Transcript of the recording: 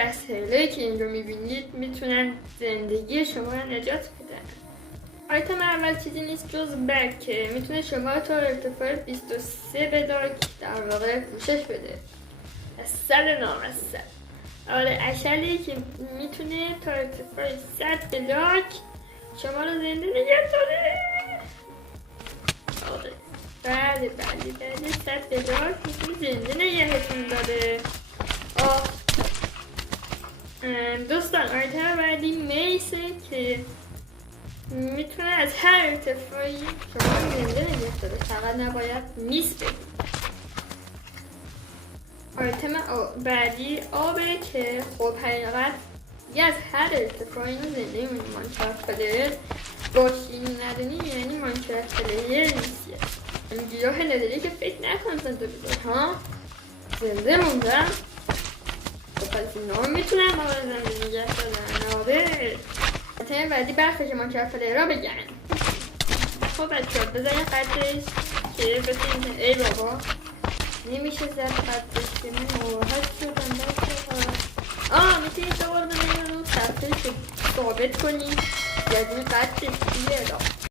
وسایلی که این رو میبینید میتونن زندگی شما رو نجات بدن. آیتم اول چیزی نیست جز برگ که میتونه شما تا ارتفاع 23 بلاک در واقع پوشش بده. اصل نامصل. آره اشلی که میتونه تا ارتفاع 100 بلاک شما رو زنده نگه داره. آره بله 100 بلاک میتونه زنده نگهتون داره. دوستان آیتم بعدی میسه که میتونه از هر ارتفاعی شما رو زنده نگه داره. فقط نباید میس بدید. آیتم بعدی آبه که خب حقیقت از هر ارتفاعی رو زنده میمونی. ماینکرافت پلیر باشین ندونی یعنی ماینکرافت پلیر نیستیه. این گیاه نداری که فکر نکن زنده بذار ها زنده موندم. خب پس اینا میتونم با زنده نگه دارن. آره آیتم بعدی برفه که ماینکرافت پلیر را بگن. خب بچه ها بزنین قدرش که بسید. ای بابا نمیشه زد قدرش که من ناراحت شدم. میتونید دوباره بزنید رو صفحه که ثابت کنید یعنی قدرش چیه.